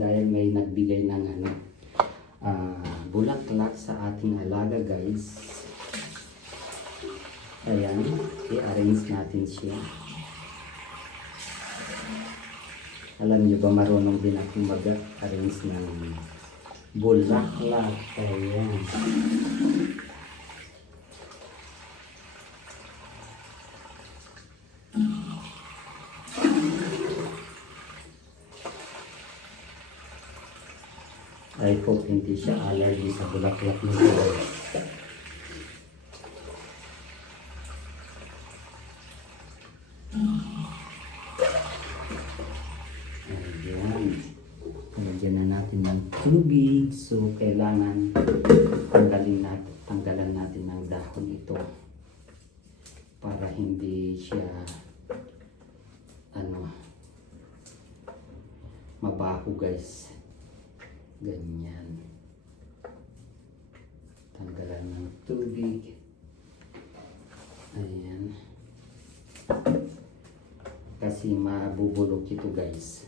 dahil may nagbigay ng bulaklak sa ating alaga guys. Ayan, i-arrange natin siya. Alam niyo ba, marunong din akong mag-arrange ng bulaklak. Ayan. I hope hindi siya allergy sa bulaklak nito guys. Ayan. Lagyan na natin ng tubig. So, kailangan tanggalan natin ng dahon ito para hindi siya mabaho guys. Ganyan. Tanggalan ng tubig. Ayan. Kasi mabubulok ito guys.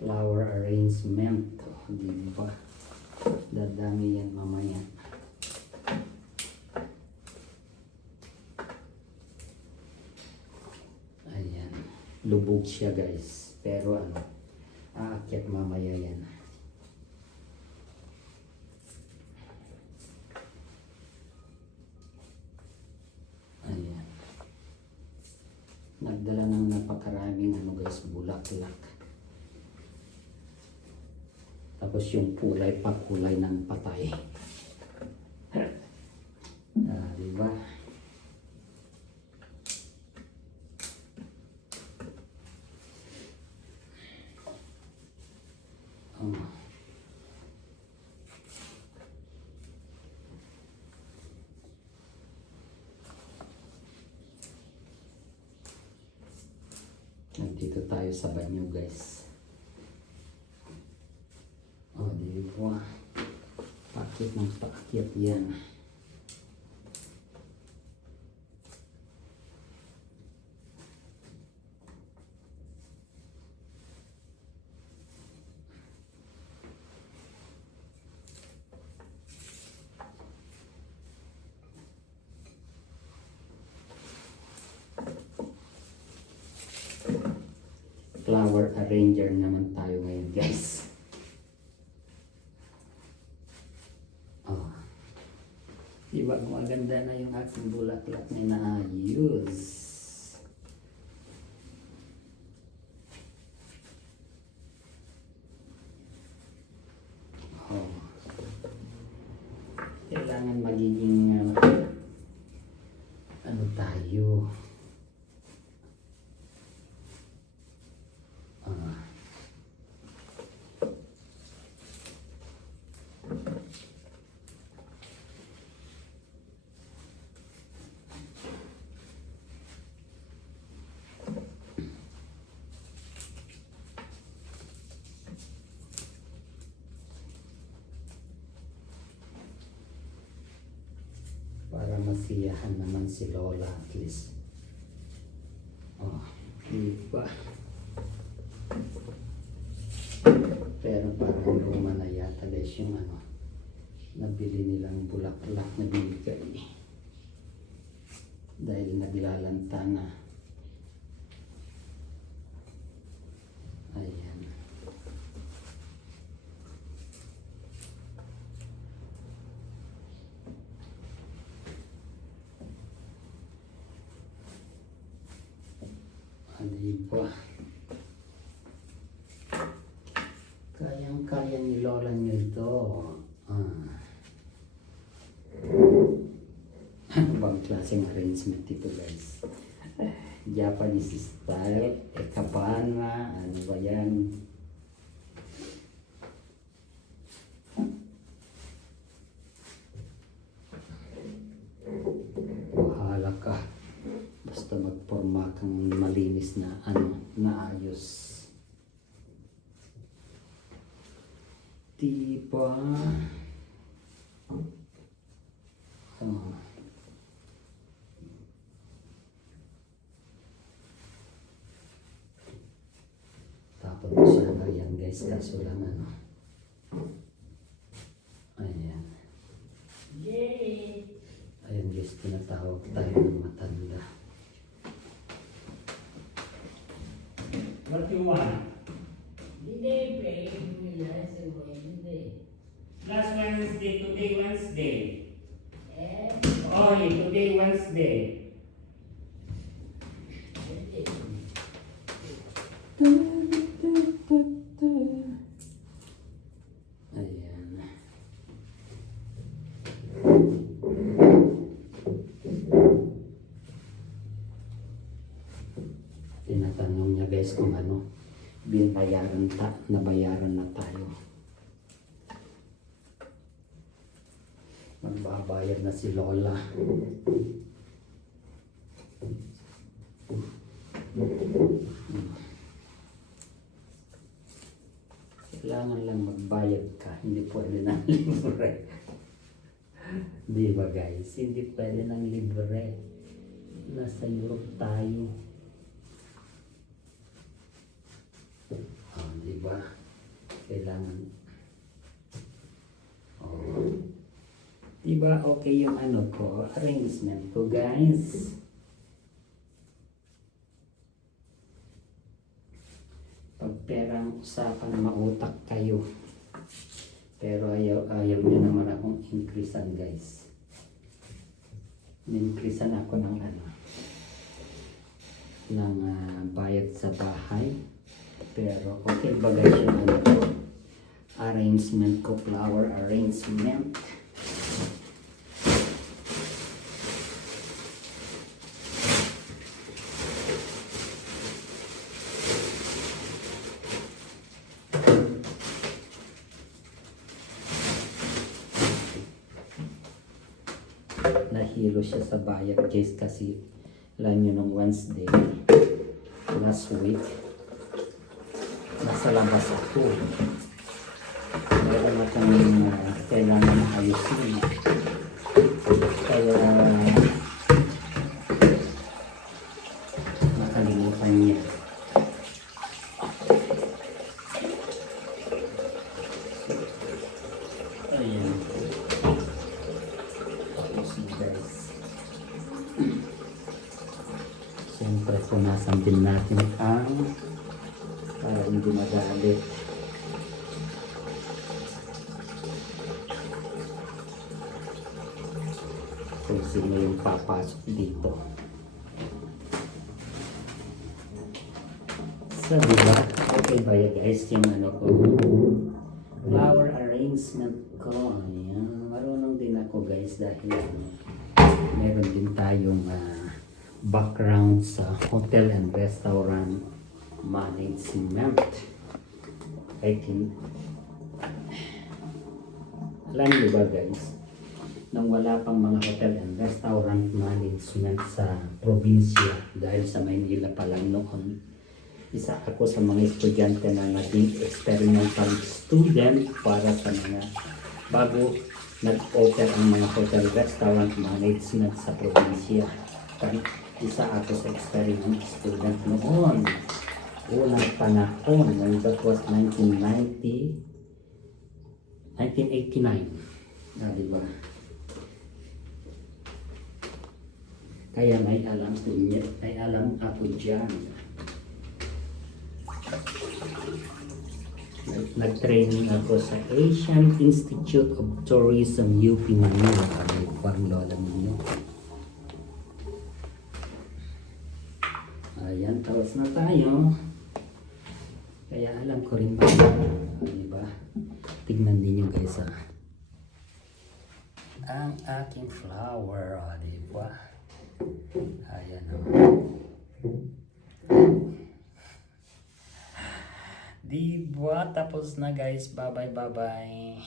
Flower arrangement. Diba? Dadami yan mamaya. Ayan. Lubog siya guys. Pero aakyat mamaya yan. Nagdala ng napakaraming guys, bulaklak. Tapos yung kulay pa, kulay ng patay. Diba? Nandito tayo sa banyo guys. Diba? Pakit ng pakit yan. Flower arranger naman tayo ngayon guys. Diba maganda na yung aking bulaklak na inaayos. Kailangan magiging tayo. Para masiyahan naman si Lola at least. Diba? Pero parang luma na yata guys yung nabili nilang bulaklak na binigay. Dahil naglalanta na. Ayan. Diba? Kayang-kaya ni Lola nyo ito. Ano bang klaseng arrangement ito guys? Japanese style, ekabana, ano ba yan? Bahala ka. Basta magporma kang malinis na naayos. Diba? Tapos sana yan guys, kaso lang ano. Ayan. Ayan guys, tinatawag tayo ng matanda. What you want? Last Wednesday, today Wednesday. Oh, today Wednesday. Ayan. Tinatanong niya guys kung ano, nabayaran na tayo. Magbabayad na si Lola. Kailangan lang magbayad ka, hindi pwede ng libre. Di ba guys? Hindi pwede ng libre. Nasa Europe tayo. Oh, di ba? Kailangan. Oh. Di ba okay yung ano ko, arrangement ko guys? Pag perang usapan, mautak kayo. Pero ayaw niya naman akong increasean guys. Increasean ako ng ano, ng bayad sa bahay. Pero okay ba guys yung ano ko, arrangement ko, flower arrangement. Nahilo siya sa bayad guys kasi alam nyo nung Wednesday last week nasa labas ako. Meron akong kailangan na ayusin. Kaya nakalimutan niya. Ayan. Guys. Siyempre punasan din natin ang para hindi magalit. Kung sino yung papasok dito. So diba? Okay ba ya guys yung ano ko? Flower arrangement ko. Ayan. Marunong din ako guys dahil meron din tayong background sa hotel and restaurant management. Alam niyo ba guys, nang wala pang mga hotel and restaurant management sa probinsya, dahil sa Maynila pa lang noon, isa ako sa mga estudyante na naging experimental student para sa mga bago nag-offer ang mga hotel restaurant management sa probinsya. Isa ako sa experiment student noon. Unang panahon, when that was 1989. Diba? Kaya may alam ako dyan. Nag-training ako sa Asian Institute of Tourism UP Manila. May pang lola ninyo. Ayan, tapos na tayo. Kaya alam ko rin ba, diba? Tignan din nyo guys ang aking flower, diba? Ayan o. Diba? Tapos na guys. Bye bye.